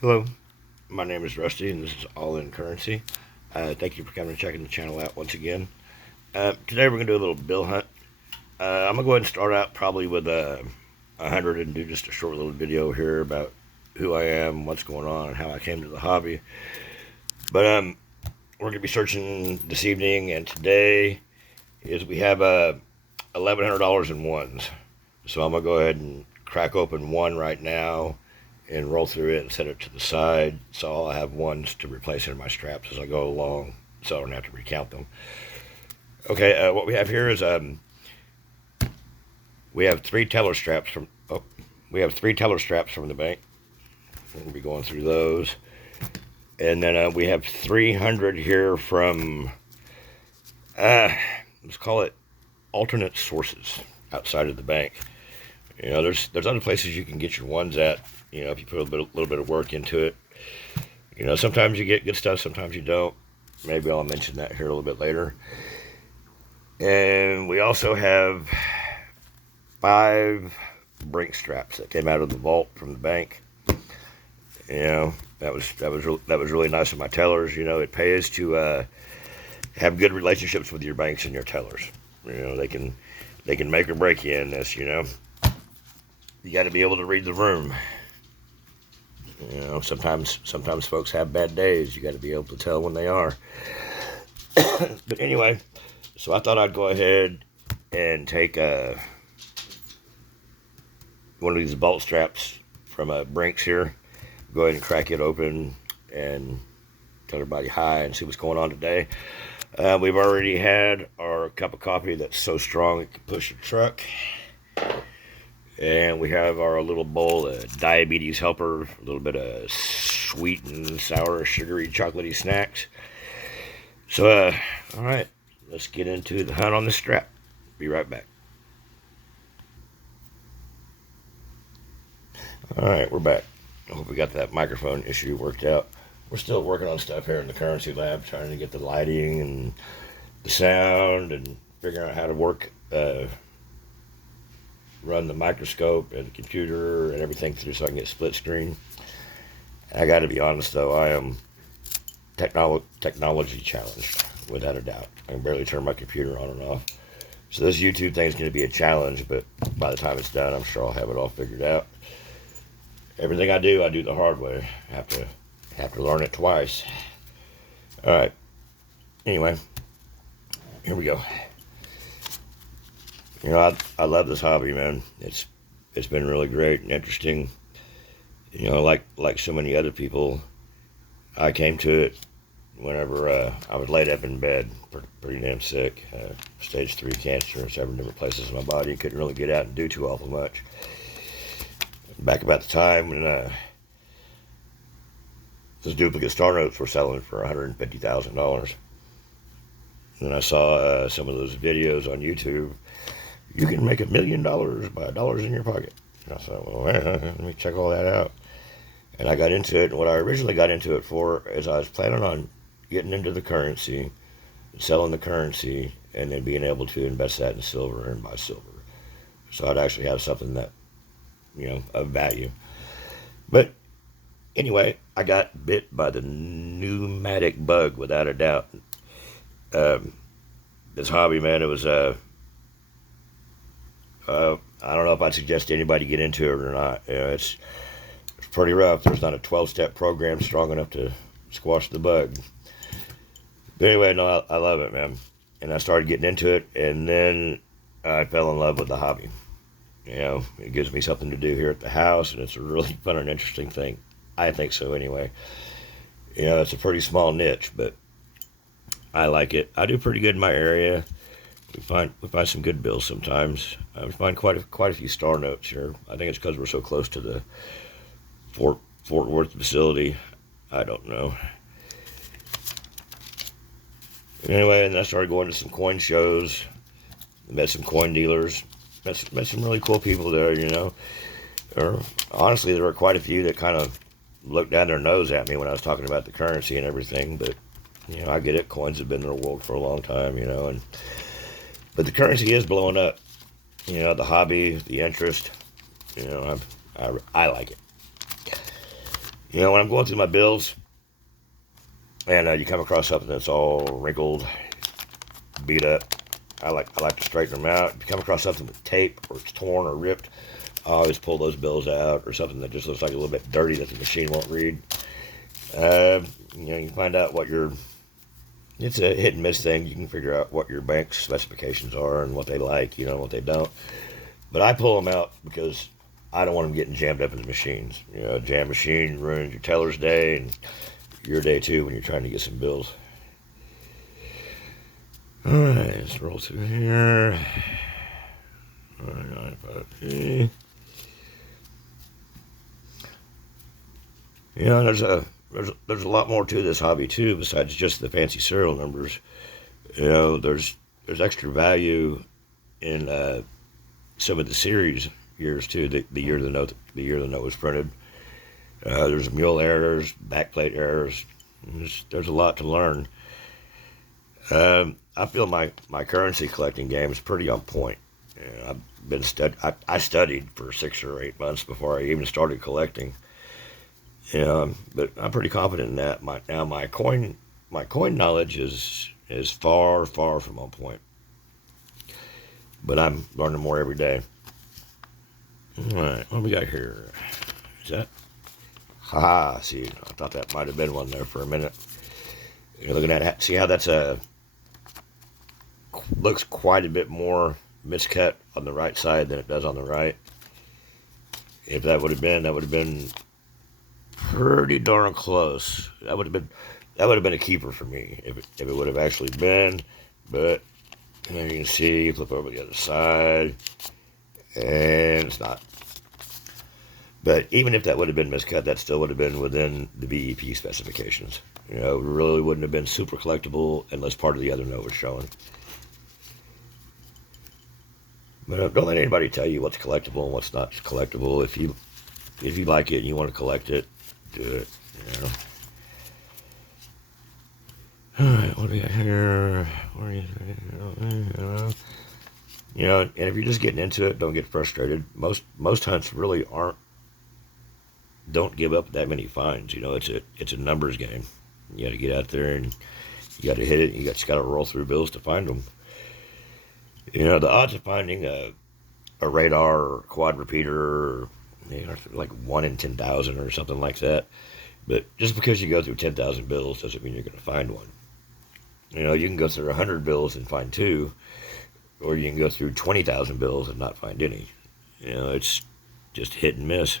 Hello, my name is Rusty, and this is All In Currency. Thank you for coming and checking the channel out once again. Today we're going to do a little bill hunt. I'm going to go ahead and start out probably with 100 and do just a short little video here about who I am, what's going on, and how I came to the hobby. But we're going to be searching this evening, and today is we have $1,100 in ones. So I'm going to go ahead and crack open one right now and roll through it and set it to the side, so I'll have ones to replace in my straps as I go along, so I don't have to recount them. Okay, what we have here is we have three teller straps from the bank. We'll be going through those, and then we have 300 here from let's call it alternate sources outside of the bank. You know, there's other places you can get your ones at. You know, if you put a little bit of work into it. You know, sometimes you get good stuff, sometimes you don't. Maybe I'll mention that here a little bit later. And we also have 5 brink straps that came out of the vault from the bank. You know, that was really nice of my tellers. You know, it pays to have good relationships with your banks and your tellers. You know, they can make or break you in this. You know, you got to be able to read the room. You know, sometimes folks have bad days. You got to be able to tell when they are. But anyway, so I thought I'd go ahead and take one of these bolt straps from Brinks here. Go ahead and crack it open and tell everybody hi and see what's going on today. We've already had our cup of coffee that's so strong it can push a truck. And we have our little bowl of diabetes helper, a little bit of sweet and sour, sugary, chocolatey snacks. So, all right, let's get into the hunt on this strap. Be right back. All right, we're back. I hope we got that microphone issue worked out. We're still working on stuff here in the currency lab, trying to get the lighting and the sound and figuring out how to work run the microscope and the computer and everything through so I can get split screen. I got to be honest though, I am technology challenged without a doubt. I can barely turn my computer on and off. So this YouTube thing is going to be a challenge, but by the time it's done, I'm sure I'll have it all figured out. Everything I do the hard way. I have to learn it twice. All right. Anyway, here we go. You know, I love this hobby, man. It's been really great and interesting. You know, like so many other people, I came to it whenever I was laid up in bed, pretty damn sick. Stage 3 cancer, 7 different places in my body. Couldn't really get out and do too awful much. Back about the time when those duplicate star notes were selling for $150,000. And I saw some of those videos on YouTube. You can make $1 million by dollars in your pocket. And I thought, well, let me check all that out. And I got into it. And what I originally got into it for is I was planning on getting into the currency, selling the currency, and then being able to invest that in silver and buy silver. So I'd actually have something that, you know, of value. But anyway, I got bit by the pneumatic bug without a doubt. This hobby, man, it was I don't know if I'd suggest anybody get into it or not. You know, it's pretty rough. There's not a 12-step program strong enough to squash the bug. But anyway, no, I love it, man. And I started getting into it, and then I fell in love with the hobby. You know, it gives me something to do here at the house, and it's a really fun and interesting thing. I think so, anyway. You know, it's a pretty small niche, but I like it. I do pretty good in my area. We find some good bills sometimes. We find quite a few star notes here. I think it's because we're so close to the Fort Worth facility. I don't know. Anyway, and I started going to some coin shows. Met some coin dealers. Met some really cool people there. You know, honestly, there were quite a few that kind of looked down their nose at me when I was talking about the currency and everything. But you know, I get it. Coins have been in the world for a long time. You know, but the currency is blowing up. You know, the hobby, the interest. You know, I like it. You know, when I'm going through my bills and you come across something that's all wrinkled, beat up, I like to straighten them out. If you come across something with tape or it's torn or ripped, I always pull those bills out, or something that just looks like a little bit dirty that the machine won't read. You know, you find out what your, it's a hit and miss thing. You can figure out what your bank's specifications are and what they like, you know, what they don't. But I pull them out because I don't want them getting jammed up in the machines. You know, a jam machine ruins your teller's day and your day too when you're trying to get some bills. Alright, let's roll through here. Alright, you know, there's a lot more to this hobby too, besides just the fancy serial numbers. You know, there's extra value in some of the series years too. The year the note was printed. There's mule errors, backplate errors. There's a lot to learn. I feel my currency collecting game is pretty on point. You know, I studied for 6 or 8 months before I even started collecting. You know, but I'm pretty confident in that. My coin knowledge is far from on point. But I'm learning more every day. All right, what do we got here? Is that? Haha, see, I thought that might have been one there for a minute. You're looking at it, see how that's looks quite a bit more miscut on the right side than it does on the right. If that would have been pretty darn close. That would have been a keeper for me if it would have actually been. But there you can see, flip over the other side, and it's not. But even if that would have been miscut, that still would have been within the VEP specifications. You know, it really wouldn't have been super collectible unless part of the other note was showing. But don't let anybody tell you what's collectible and what's not collectible. If you like it and you want to collect it, do it. You know. All right, what do we got here? You know, and if you're just getting into it, don't get frustrated. Most hunts really don't give up that many finds. You know, it's a numbers game. You got to get out there and you got to hit it. You just got to roll through bills to find them. You know, the odds of finding a radar or quad repeater, or, you know, like 1 in 10,000 or something like that. But just because you go through 10,000 bills doesn't mean you're going to find one. You know, you can go through 100 bills and find 2, or you can go through 20,000 bills and not find any. You know, it's just hit and miss.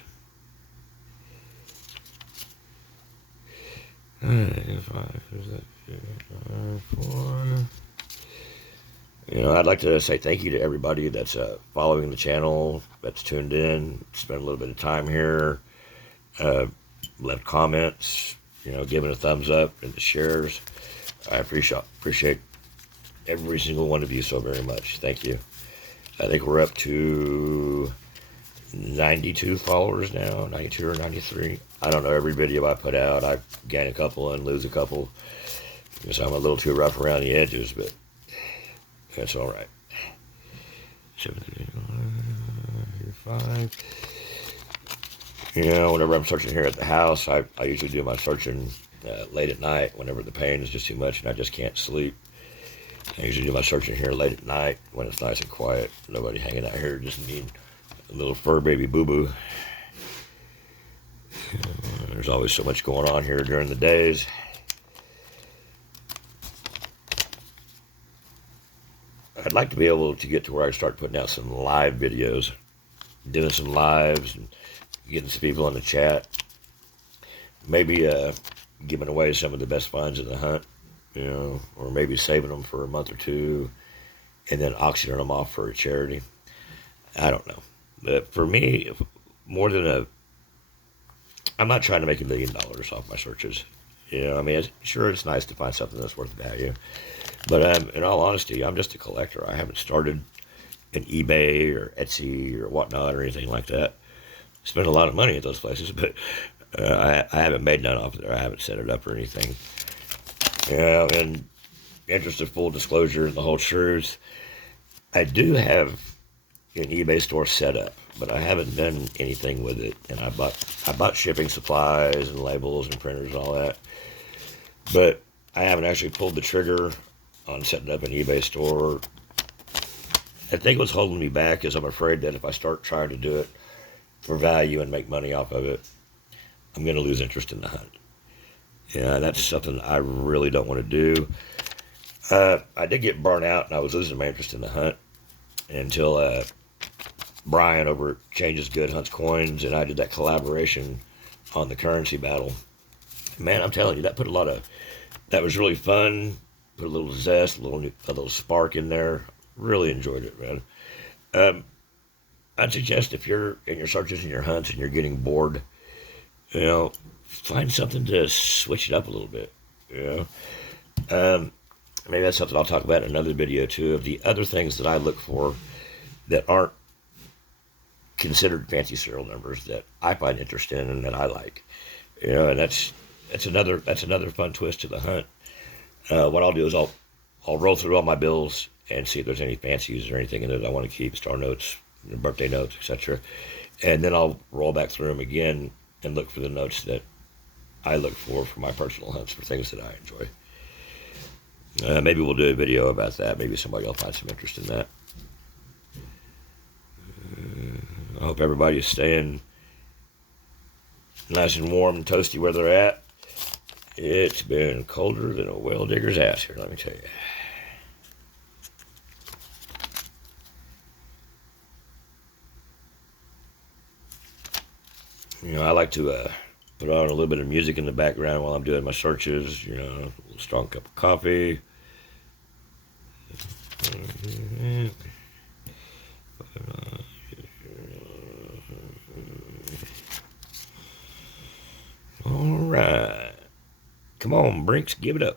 You know, I'd like to say thank you to everybody that's following the channel, that's tuned in, spent a little bit of time here, left comments, you know, giving a thumbs up and the shares. I appreciate every single one of you so very much. Thank you. I think we're up to 92 followers now, 92 or 93. I don't know, every video I put out, I gain a couple and lose a couple. Because I'm a little too rough around the edges, but that's all right. 5. You know, whenever I'm searching here at the house, I usually do my searching late at night whenever the pain is just too much and I just can't sleep. I usually do my searching here late at night when it's nice and quiet. Nobody hanging out here, just need a little fur baby boo-boo. There's always so much going on here during the days. I'd like to be able to get to where I start putting out some live videos, doing some lives, and getting some people in the chat. Maybe giving away some of the best finds in the hunt, you know, or maybe saving them for a month or two, and then auctioning them off for a charity. I don't know. But for me, I'm not trying to make $1 million off my searches. You know, I mean, it's nice to find something that's worth value. But in all honesty, I'm just a collector. I haven't started an eBay or Etsy or whatnot or anything like that. Spend a lot of money at those places, but I haven't made none off there. I haven't set it up or anything. You know, in interest of full disclosure and the whole truth, I do have an eBay store set up. but I haven't done anything with it. And I bought shipping supplies and labels and printers and all that, but I haven't actually pulled the trigger on setting up an eBay store. I think what's holding me back is I'm afraid that if I start trying to do it for value and make money off of it, I'm going to lose interest in the hunt. Yeah, that's something I really don't want to do. I did get burnt out, and I was losing my interest in the hunt until Brian over at Changes Good Hunts Coins and I did that collaboration on the currency battle. Man, I'm telling you, that was really fun. Put a little zest, a little spark in there. Really enjoyed it, man. I'd suggest if you're in your searches and your hunts and you're getting bored, find something to switch it up a little bit. Maybe that's something I'll talk about in another video too, of the other things that I look for that aren't considered fancy serial numbers that I find interesting and that I like. And that's another fun twist to the hunt. What I'll do is I'll roll through all my bills and see if there's any fancies or anything in there that I want to keep, star notes, birthday notes, etc. And then I'll roll back through them again and look for the notes that I look for my personal hunts, for things that I enjoy. Maybe we'll do a video about that. Maybe somebody will find some interest in that. I hope everybody's staying nice and warm and toasty where they're at. It's been colder than a well digger's ass here, let me tell you. I like to put on a little bit of music in the background while I'm doing my searches. A little strong cup of coffee. All right. Come on, Brinks, give it up.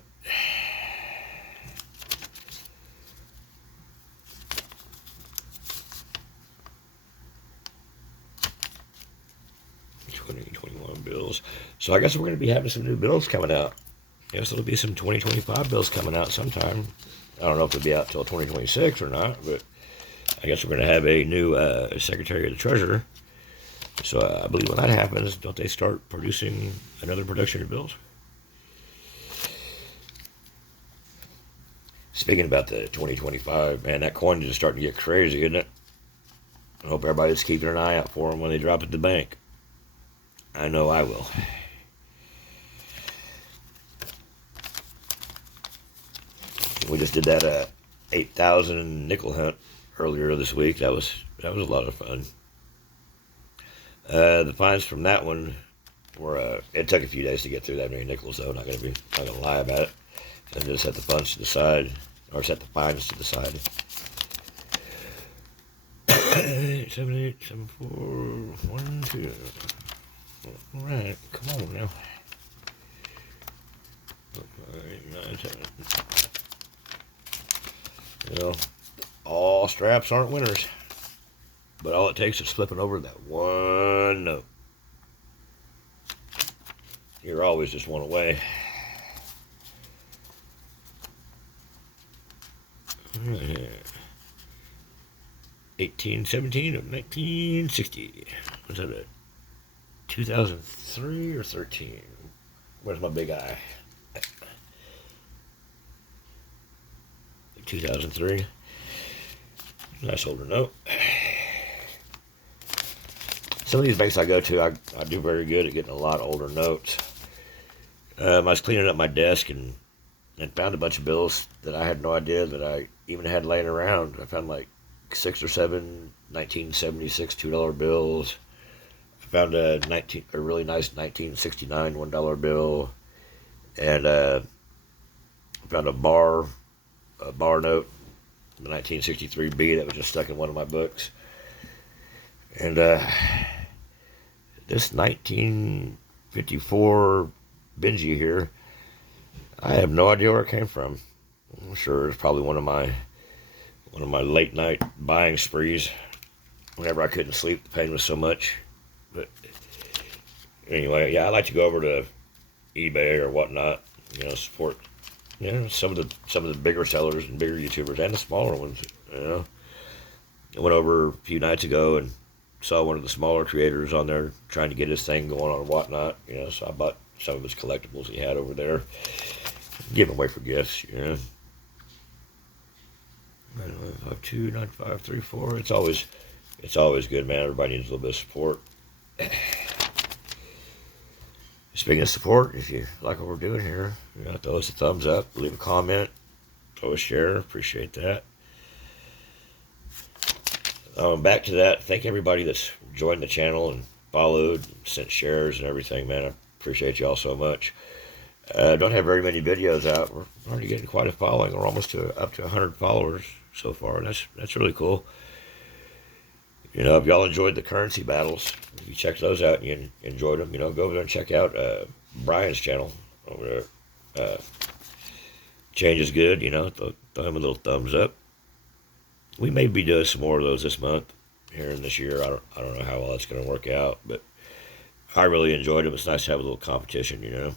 2021 bills. So I guess we're going to be having some new bills coming out. I guess there'll be some 2025 bills coming out sometime. I don't know if they'll be out till 2026 or not, but I guess we're going to have a new Secretary of the Treasury. So I believe when that happens, don't they start producing another production of bills? Speaking about the 2025, man, that coin is starting to get crazy, isn't it? I hope everybody's keeping an eye out for them when they drop at the bank. I know I will. We just did that 8,000 nickel hunt earlier this week. That was a lot of fun. The finds from that one were it took a few days to get through that many nickels, though. Not gonna lie about it. I just set the funds to the side, or set the finds to the side. 8, 7, 8, 7, 4, 1, 2. All right, come on now. 5, 9, 7. All straps aren't winners, but all it takes is flipping over that one note. You're always just one away. Right. 1817 of 1960. Was that a 2003 or 13? Where's my big eye? 2003. Nice older note. Some of these banks I go to, I do very good at getting a lot older notes. I was cleaning up my desk and found a bunch of bills that I had no idea that I even had laying around. I found like 6 or 7 1976 $2 bills. I found a really nice 1969 $1 bill, and I found a bar note, the 1963B that was just stuck in one of my books, and this 1954 Benji here, I have no idea where it came from. I'm sure it's probably one of my late night buying sprees. Whenever I couldn't sleep, the pain was so much. But anyway, yeah, I like to go over to eBay or whatnot, support some of the bigger sellers and bigger YouTubers and the smaller ones. I went over a few nights ago and saw one of the smaller creators on there trying to get his thing going on and whatnot, so I bought some of his collectibles he had over there. Give them away for gifts, 952, 9534. It's always good, man. Everybody needs a little bit of support. Speaking of support, if you like what we're doing here, throw us a thumbs up, leave a comment, throw a share. Appreciate that. Back to that. Thank everybody that's joined the channel and followed, and sent shares and everything, man. I appreciate y'all so much. Don't have very many videos out. We're already getting quite a following. We're almost up to 100 followers so far. That's really cool. If y'all enjoyed the currency battles, if you checked those out and you enjoyed them, go over there and check out Brian's channel over there. Change is good, throw him a little thumbs up. We may be doing some more of those this month, here in this year. I don't know how well that's going to work out, but I really enjoyed them. It's nice to have a little competition,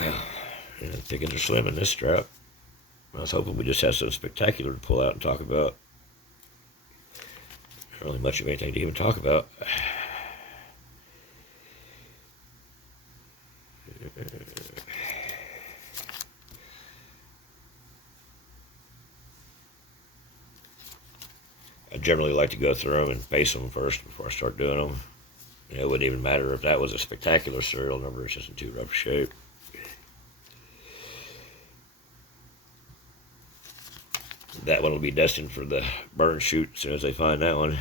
Well, thickens are slim in this strap. I was hoping we just had something spectacular to pull out and talk about. Not really much of anything to even talk about. I generally like to go through them and base them first before I start doing them. It wouldn't even matter if that was a spectacular serial number. It's just in too rough shape. That one will be destined for the burn chute as soon as they find that one.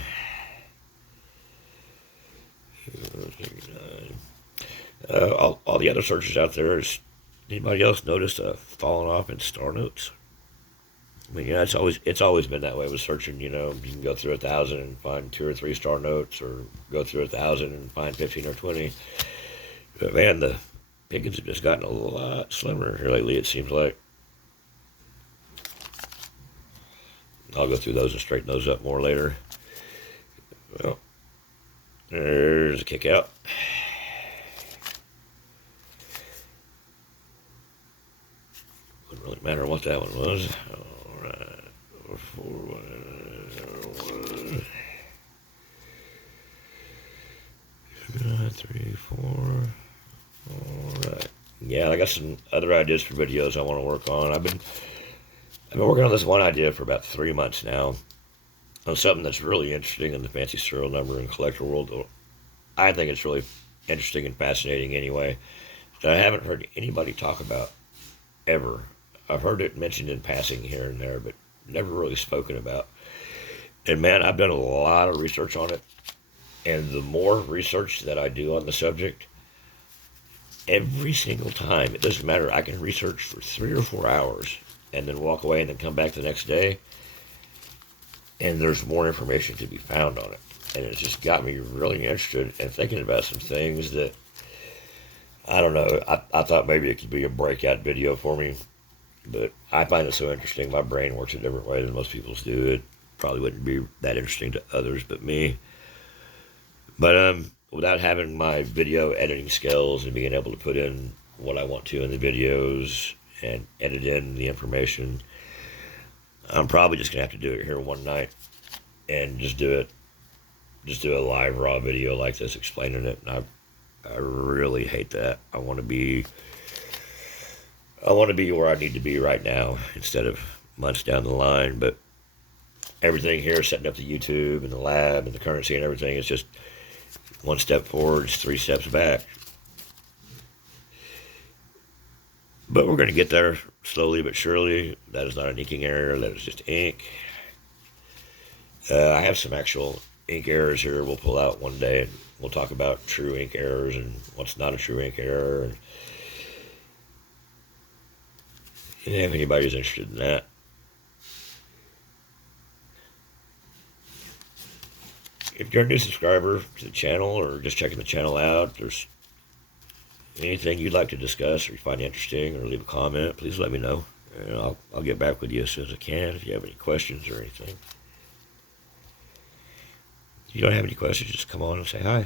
All the other searches out there, is anybody else notice falling off in star notes? I mean, it's always been that way with searching. You can go through 1,000 and find 2 or 3 star notes, or go through 1,000 and find 15 or 20. But man, the pickings have just gotten a lot slimmer here lately, it seems like. I'll go through those and straighten those up more later. Well, there's a kick out. Wouldn't really matter what that one was. All right. 4, 1, 3, 4. All right. Yeah, I got some other ideas for videos I want to work on. I've been working on this one idea for about 3 months now, on something that's really interesting in the fancy serial number and collector world. I think it's really interesting and fascinating anyway, that I haven't heard anybody talk about ever. I've heard it mentioned in passing here and there, but never really spoken about. And man, I've done a lot of research on it, and the more research that I do on the subject, every single time, it doesn't matter, I can research for 3 or 4 hours and then walk away and then come back the next day, and there's more information to be found on it. And it's just got me really interested and thinking about some things that, I don't know, I thought maybe it could be a breakout video for me, but I find it so interesting. My brain works a different way than most people's do. It probably wouldn't be that interesting to others but me. But without having my video editing skills and being able to put in what I want to in the videos and edit in the information, I'm probably just gonna have to do it here one night and just do a live raw video like this explaining it. And I really hate that. I want to be where I need to be right now instead of months down the line. But everything here, setting up the YouTube and the lab and the currency and everything, is just one step forward, it's 3 steps back. But we're going to get there slowly but surely. That is not an inking error. That is just ink. I have some actual ink errors here we'll pull out one day, and we'll talk about true ink errors and what's not a true ink error. And if anybody's interested in that. If you're a new subscriber to the channel or just checking the channel out, if there's anything you'd like to discuss or you find interesting, or leave a comment, please let me know. And I'll get back with you as soon as I can if you have any questions or anything. If you don't have any questions, just come on and say hi.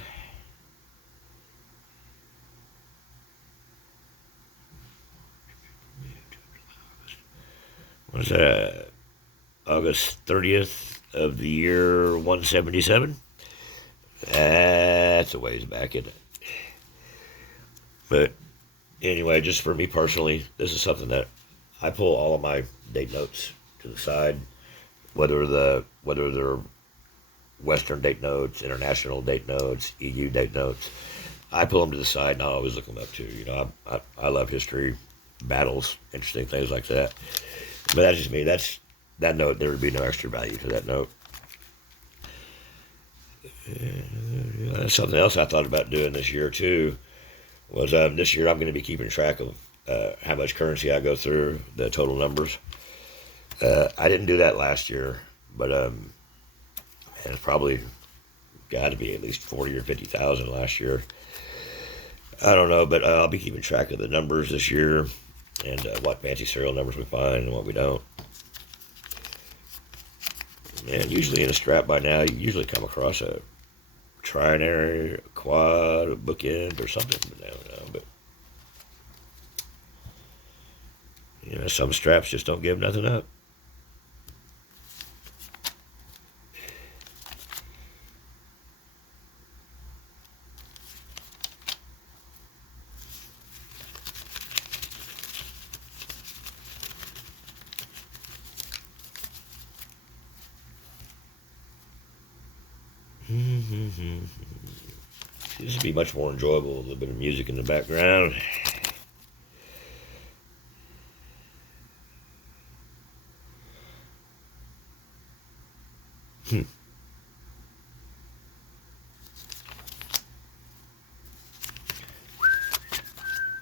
What is that? August 30th, of the year 177. That's a ways back, isn't it? But anyway, just for me personally, this is something that I pull all of my date notes to the side, whether they're Western date notes, international date notes, EU date notes. I pull them to the side, and I always look them up too. You know, I love history, battles, interesting things like that. But that's just me. That note. There would be no extra value to that note. That's something else I thought about doing this year too. Was this year I'm going to be keeping track of how much currency I go through, the total numbers. I didn't do that last year, but man, it's probably got to be at least 40 or 50,000 last year. I don't know, but I'll be keeping track of the numbers this year and what fancy serial numbers we find and what we don't. And usually in a strap by now, you usually come across a trinary, a quad, a bookend, or something. But I don't know. But you know, some straps just don't give nothing up. This would be much more enjoyable, a little bit of music in the background.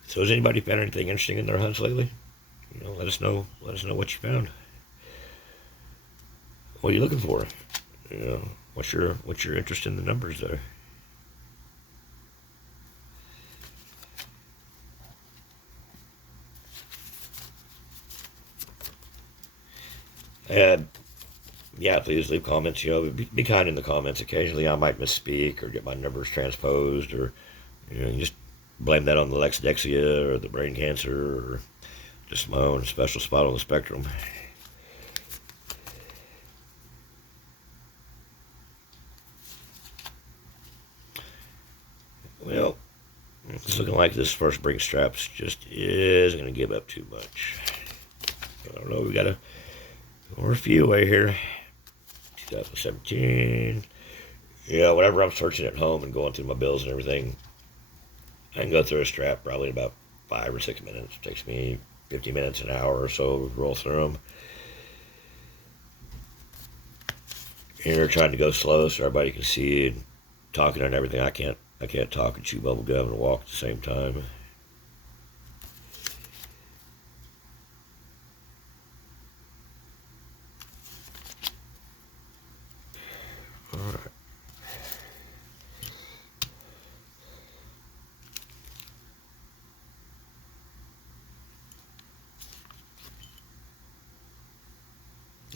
So has anybody found anything interesting in their hunts lately? You know, let us know. Let us know what you found. What are you looking for? You know, what's your interest in the numbers there? Yeah, please leave comments. You know, be kind in the comments. Occasionally, I might misspeak or get my numbers transposed, or you know, just blame that on the Lexdexia or the brain cancer, or just my own special spot on the spectrum. Well, it's looking like this first bring straps just isn't going to give up too much. I don't know. We got a few away here. 2017. Yeah, whenever I'm searching at home and going through my bills and everything, I can go through a strap probably in about 5 or 6 minutes. It takes me 50 minutes, an hour or so to roll through them. And you're trying to go slow so everybody can see and talking and everything. I can't talk and chew bubble gum and walk at the same time. All right.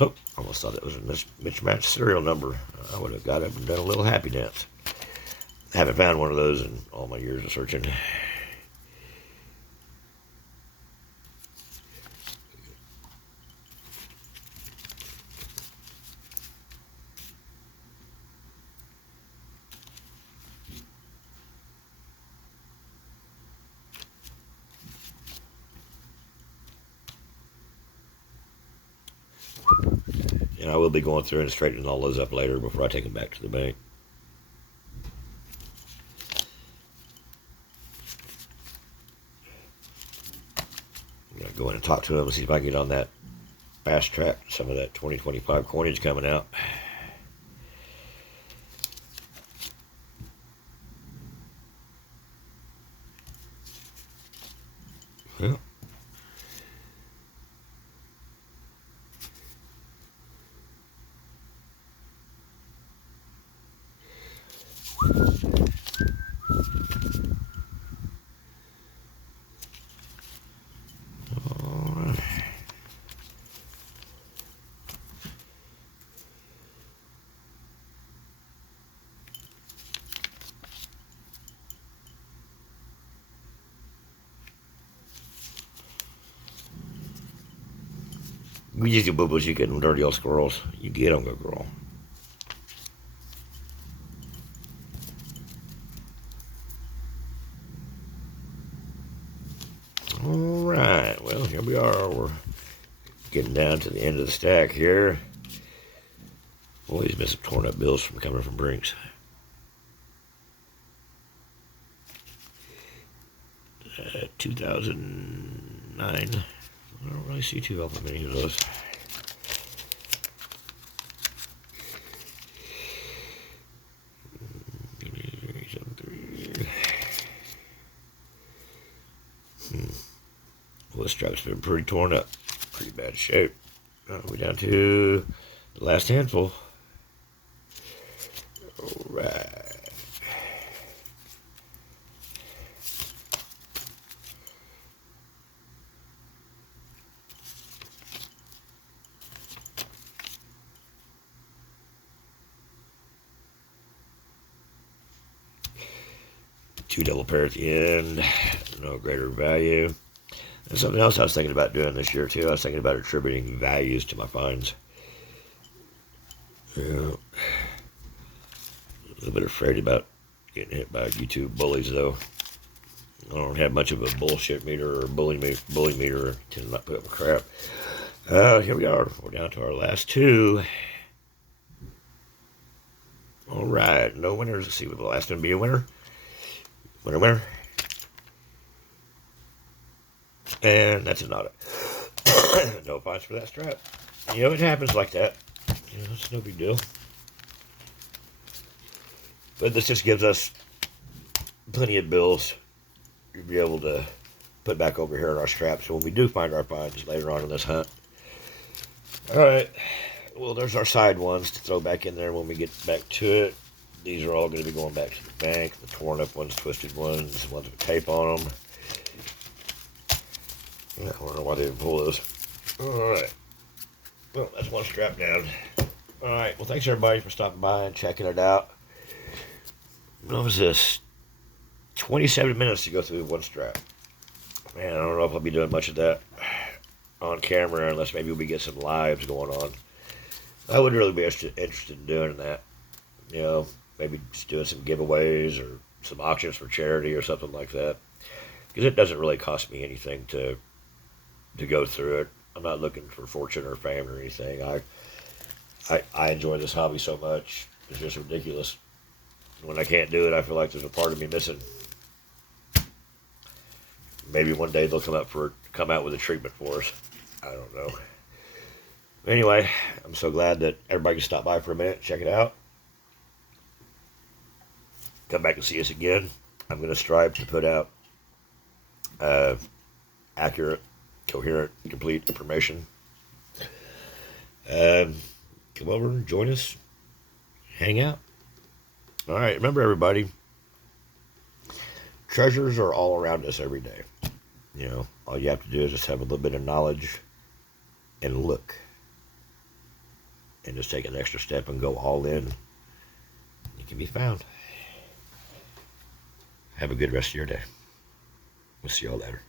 Oh, almost thought that was a mismatched serial number. I would have got up and done a little happy dance. Haven't found one of those in all my years of searching. And I will be going through and straightening all those up later before I take them back to the bank. I'm going to go in and talk to them and see if I can get on that fast track some of that 2025 coinage coming out. Yeah. You use your boo-boos, you get them dirty old squirrels. You get them, good girl. here we are. We're getting down to the end of the stack here. Always been some torn up bills from coming from Brinks. 2009. I don't really see too many of those. Well, this strap's been pretty torn up. Pretty bad shape. We're down to the last handful. Alright. Two double pair at the end. No greater value. And something else I was thinking about doing this year too. I was thinking about attributing values to my finds. Yeah. A little bit afraid about getting hit by YouTube bullies though. I don't have much of a bullshit meter or bully meter. I tend to not put up with crap. Here we are. We're down to our last two. Alright, no winners. Let's see, will the last one be a winner? Winner. And that's not it. No points for that strap. You know, it happens like that. You know, it's no big deal. But this just gives us plenty of bills to be able to put back over here in our straps. So when we do find our finds later on in this hunt. Alright. Well, there's our side ones to throw back in there when we get back to it. These are all going to be going back to the bank. The torn up ones, twisted ones, the ones with tape on them. Yeah, I wonder why they didn't pull those. Alright. Well, that's one strap down. Alright, well, thanks everybody for stopping by and checking it out. What was this? 27 minutes to go through one strap. Man, I don't know if I'll be doing much of that on camera unless maybe we get some lives going on. I would really be interested in doing that. You know, maybe just doing some giveaways or some auctions for charity or something like that. Because it doesn't really cost me anything to go through it. I'm not looking for fortune or fame or anything. I enjoy this hobby so much. It's just ridiculous. When I can't do it, I feel like there's a part of me missing. Maybe one day they'll come out with a treatment for us. I don't know. Anyway, I'm so glad that everybody can stop by for a minute, check it out. Come back and see us again. I'm going to strive to put out accurate, coherent, complete information. Come over and join us. Hang out. All right, remember everybody, treasures are all around us every day. You know, all you have to do is just have a little bit of knowledge and look. And just take an extra step and go all in. It can be found. Have a good rest of your day. We'll see y'all later.